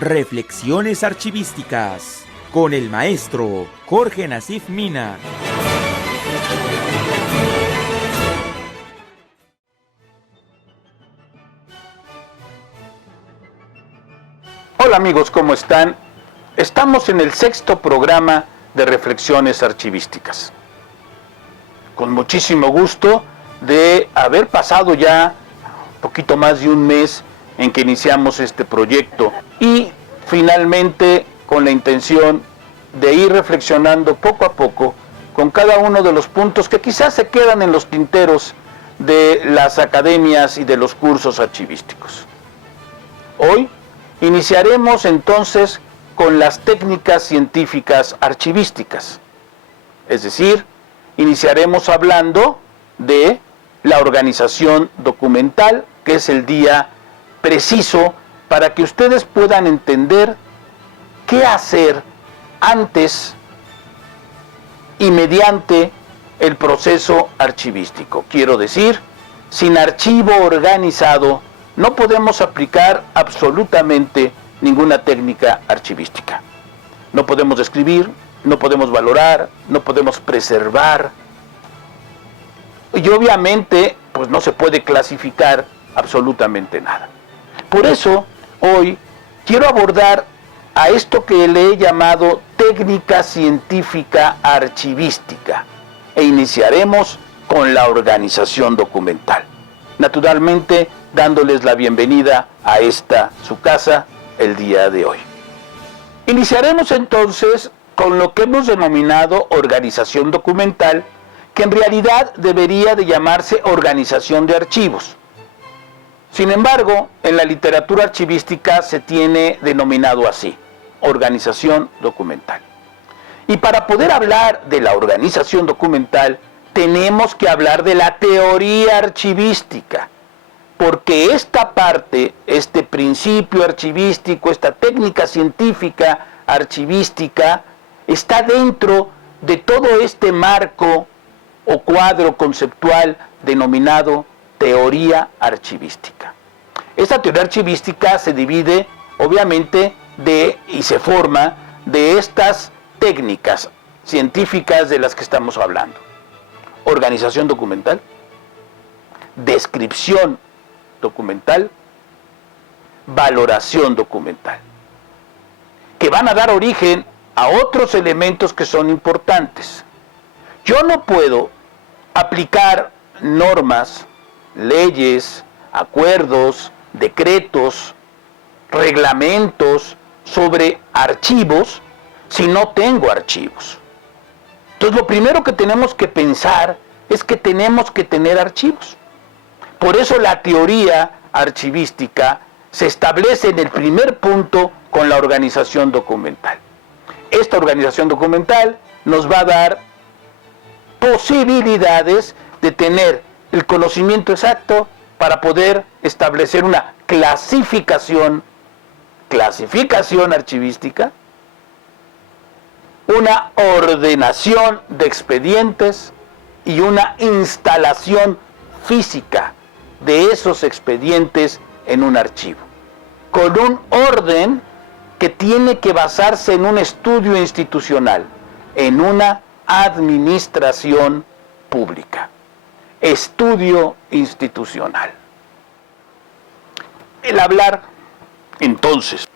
Reflexiones archivísticas con el maestro Jorge Nasif Mina. Hola amigos, ¿cómo están? Estamos en el 6º programa de Reflexiones Archivísticas. Con muchísimo gusto de haber pasado ya un poquito más de un mes en que iniciamos este proyecto y finalmente con la intención de ir reflexionando poco a poco con cada uno de los puntos que quizás se quedan en los tinteros de las academias y de los cursos archivísticos. Hoy iniciaremos entonces con las técnicas científicas archivísticas, es decir, iniciaremos hablando de la organización documental, que es el día preciso para que ustedes puedan entender qué hacer antes y mediante el proceso archivístico. Quiero decir, sin archivo organizado no podemos aplicar absolutamente ninguna técnica archivística. No podemos describir, no podemos valorar, no podemos preservar. Y obviamente, pues no se puede clasificar absolutamente nada. Por eso, hoy quiero abordar a esto que le he llamado técnica científica archivística e iniciaremos con la organización documental. Naturalmente, dándoles la bienvenida a esta, su casa, el día de hoy. Iniciaremos entonces con lo que hemos denominado organización documental, que en realidad debería de llamarse organización de archivos. Sin embargo, en la literatura archivística se tiene denominado así, organización documental. Y para poder hablar de la organización documental, tenemos que hablar de la teoría archivística, porque esta parte, este principio archivístico, esta técnica científica archivística, está dentro de todo este marco o cuadro conceptual denominado teoría archivística. Esta teoría archivística se divide, obviamente, y se forma de estas técnicas científicas de las que estamos hablando. Organización documental, descripción documental, valoración documental, que van a dar origen a otros elementos que son importantes. Yo no puedo aplicar normas, leyes, acuerdos, decretos, reglamentos sobre archivos si no tengo archivos. Entonces lo primero que tenemos que pensar es que tenemos que tener archivos. Por eso la teoría archivística se establece en el primer punto con la organización documental. Esta organización documental nos va a dar posibilidades de tener el conocimiento exacto para poder establecer una clasificación archivística, una ordenación de expedientes y una instalación física de esos expedientes en un archivo, con un orden que tiene que basarse en un estudio institucional, en una administración pública. Estudio institucional. El hablar, entonces,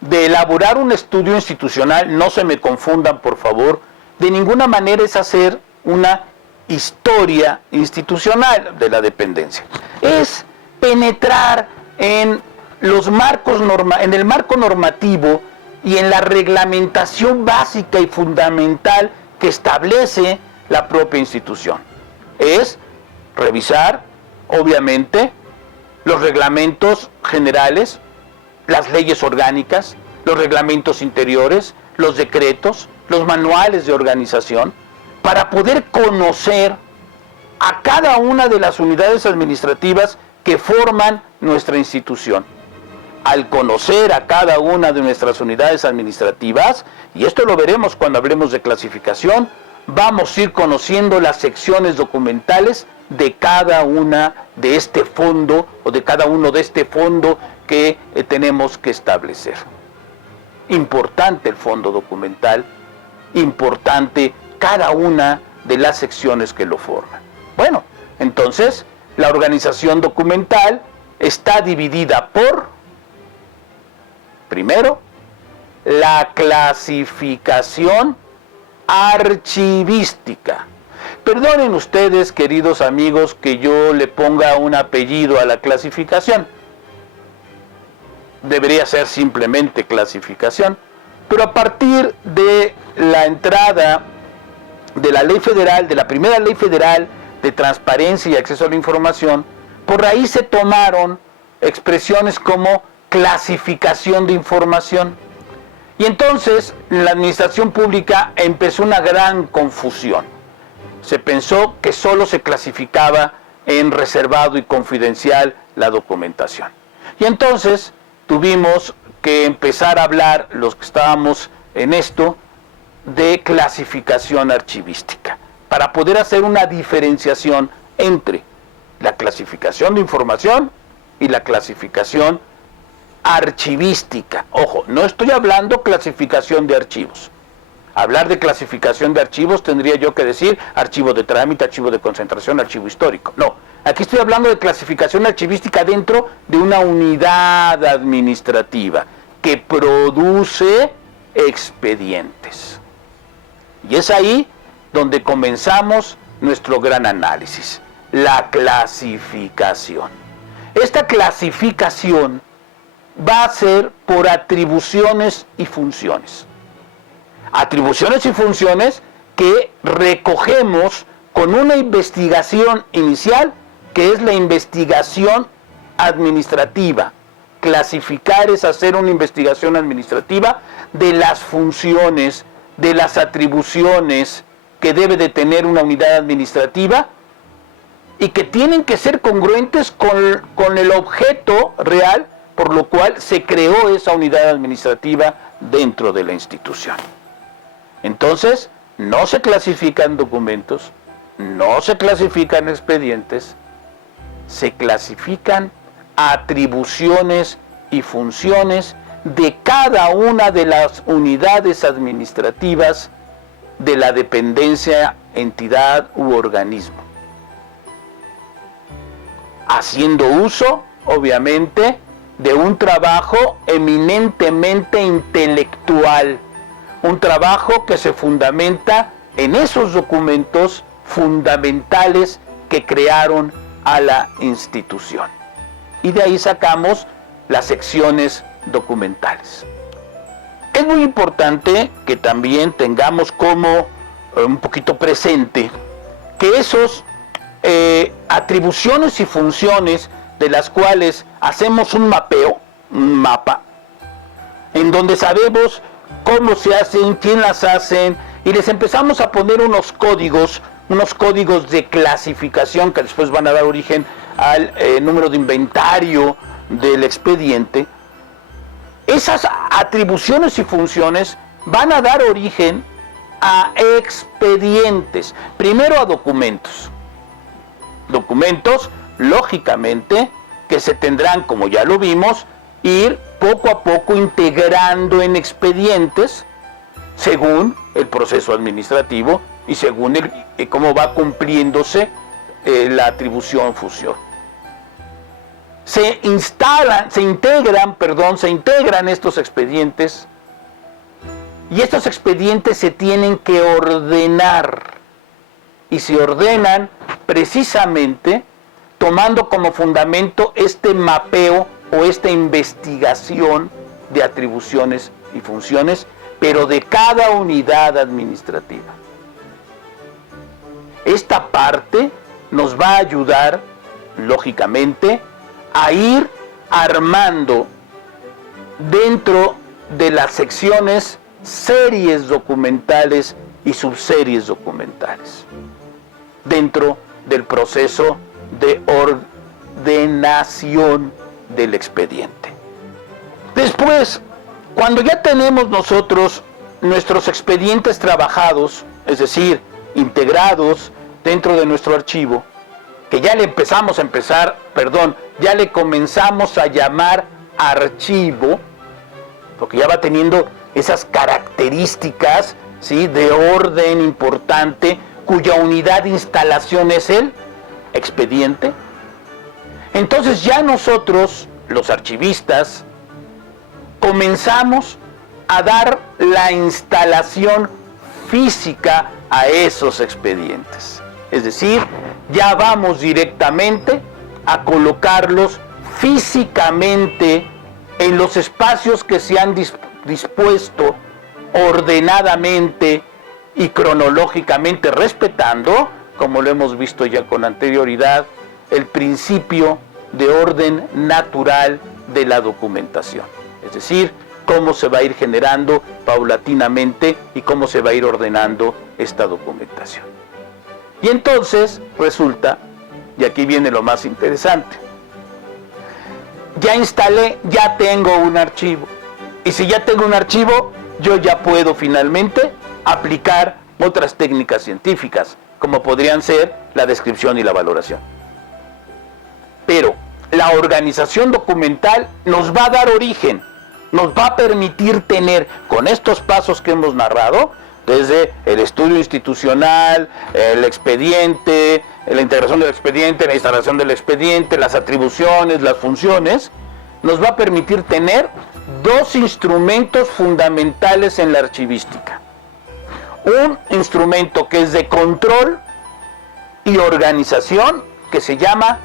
de elaborar un estudio institucional, no se me confundan por favor, de ninguna manera es hacer una historia institucional de la dependencia. Es penetrar en los marcos en el marco normativo y en la reglamentación básica y fundamental que establece la propia institución. Es revisar, obviamente, los reglamentos generales, las leyes orgánicas, los reglamentos interiores, los decretos, los manuales de organización, para poder conocer a cada una de las unidades administrativas que forman nuestra institución. Al conocer a cada una de nuestras unidades administrativas, y esto lo veremos cuando hablemos de clasificación, vamos a ir conociendo las secciones documentales de cada una de este fondo, o de cada uno de este fondo que tenemos que establecer. Importante el fondo documental, importante cada una de las secciones que lo forman. Bueno, entonces la organización documental está dividida por, primero, la clasificación archivística. Perdonen ustedes, queridos amigos, que yo le ponga un apellido a la clasificación. Debería ser simplemente clasificación, pero a partir de la entrada de la ley federal, de la primera ley federal de transparencia y acceso a la información, por ahí se tomaron expresiones como clasificación de información. Y entonces la administración pública empezó una gran confusión. Se pensó que solo se clasificaba en reservado y confidencial la documentación. Y entonces tuvimos que empezar a hablar, los que estábamos en esto, de clasificación archivística, para poder hacer una diferenciación entre la clasificación de información y la clasificación archivística. Ojo, no estoy hablando clasificación de archivos. Hablar de clasificación de archivos tendría yo que decir archivo de trámite, archivo de concentración, archivo histórico. No, aquí estoy hablando de clasificación archivística dentro de una unidad administrativa que produce expedientes. Y es ahí donde comenzamos nuestro gran análisis, la clasificación. Esta clasificación va a ser por atribuciones y funciones. Atribuciones y funciones que recogemos con una investigación inicial, que es la investigación administrativa. Clasificar es hacer una investigación administrativa de las funciones, de las atribuciones que debe de tener una unidad administrativa y que tienen que ser congruentes con el objeto real por lo cual se creó esa unidad administrativa dentro de la institución. Entonces, no se clasifican documentos, no se clasifican expedientes, se clasifican atribuciones y funciones de cada una de las unidades administrativas de la dependencia, entidad u organismo. Haciendo uso, obviamente, de un trabajo eminentemente intelectual, un trabajo que se fundamenta en esos documentos fundamentales que crearon a la institución. Y de ahí sacamos las secciones documentales. Es muy importante que también tengamos como un poquito presente que esos atribuciones y funciones de las cuales hacemos un mapeo, un mapa, en donde sabemos cómo se hacen, quién las hacen, y les empezamos a poner unos códigos de clasificación que después van a dar origen al número de inventario del expediente. Esas atribuciones y funciones van a dar origen a expedientes, primero a documentos. Documentos, lógicamente, que se tendrán, como ya lo vimos, ir poco a poco integrando en expedientes según el proceso administrativo y según cómo va cumpliéndose la atribución-función. Se integran estos expedientes, y estos expedientes se tienen que ordenar, y se ordenan precisamente tomando como fundamento este mapeo o esta investigación de atribuciones y funciones, pero de cada unidad administrativa. Esta parte nos va a ayudar, lógicamente, a ir armando dentro de las secciones series documentales y subseries documentales, dentro del proceso de ordenación del expediente. Después, cuando ya tenemos nosotros nuestros expedientes trabajados, es decir, integrados dentro de nuestro archivo, que ya le comenzamos a llamar archivo, porque ya va teniendo esas características, ¿sí?, de orden importante, cuya unidad de instalación es el expediente. Entonces ya nosotros, los archivistas, comenzamos a dar la instalación física a esos expedientes. Es decir, ya vamos directamente a colocarlos físicamente en los espacios que se han dispuesto ordenadamente y cronológicamente, respetando, como lo hemos visto ya con anterioridad, el principio de orden natural de la documentación. Es decir, cómo se va a ir generando paulatinamente y cómo se va a ir ordenando esta documentación. Y entonces resulta, y aquí viene lo más interesante, ya instalé, ya tengo un archivo. Y si ya tengo un archivo, yo ya puedo finalmente aplicar otras técnicas científicas, como podrían ser la descripción y la valoración. Pero la organización documental nos va a dar origen, nos va a permitir tener, con estos pasos que hemos narrado, desde el estudio institucional, el expediente, la integración del expediente, la instalación del expediente, las atribuciones, las funciones, nos va a permitir tener dos instrumentos fundamentales en la archivística. Un instrumento que es de control y organización, que se llama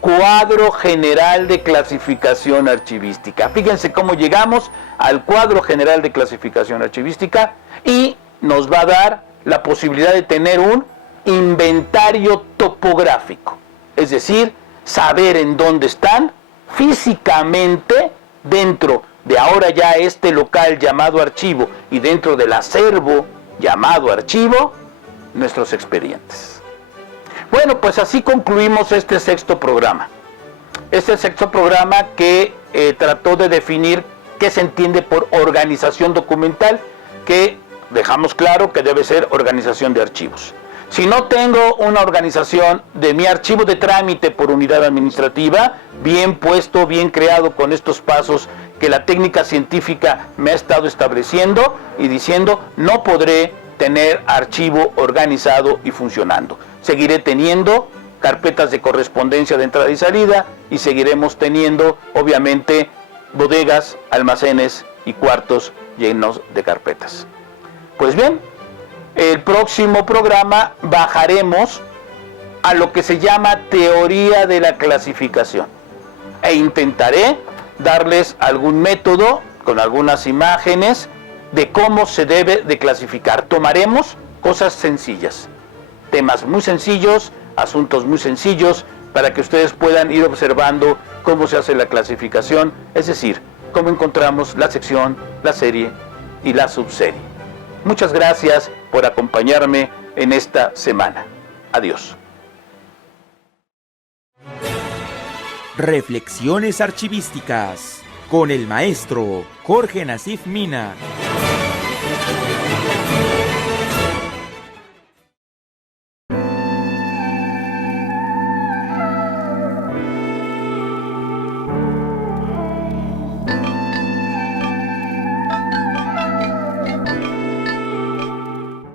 Cuadro General de Clasificación Archivística. Fíjense cómo llegamos al Cuadro General de Clasificación Archivística y nos va a dar la posibilidad de tener un inventario topográfico, es decir, saber en dónde están físicamente dentro de ahora ya este local llamado archivo y dentro del acervo llamado archivo, nuestros expedientes. Bueno, pues así concluimos este sexto programa. Este sexto programa que trató de definir qué se entiende por organización documental, que dejamos claro que debe ser organización de archivos. Si no tengo una organización de mi archivo de trámite por unidad administrativa, bien puesto, bien creado con estos pasos que la técnica científica me ha estado estableciendo y diciendo, no podré tener archivo organizado y funcionando. Seguiré teniendo carpetas de correspondencia de entrada y salida y seguiremos teniendo, obviamente, bodegas, almacenes y cuartos llenos de carpetas. Pues bien, el próximo programa bajaremos a lo que se llama teoría de la clasificación e intentaré darles algún método con algunas imágenes de cómo se debe de clasificar. Tomaremos cosas sencillas, temas muy sencillos, asuntos muy sencillos, para que ustedes puedan ir observando cómo se hace la clasificación, es decir, cómo encontramos la sección, la serie y la subserie. Muchas gracias por acompañarme en esta semana. Adiós. Reflexiones archivísticas con el maestro Jorge Nasif Mina.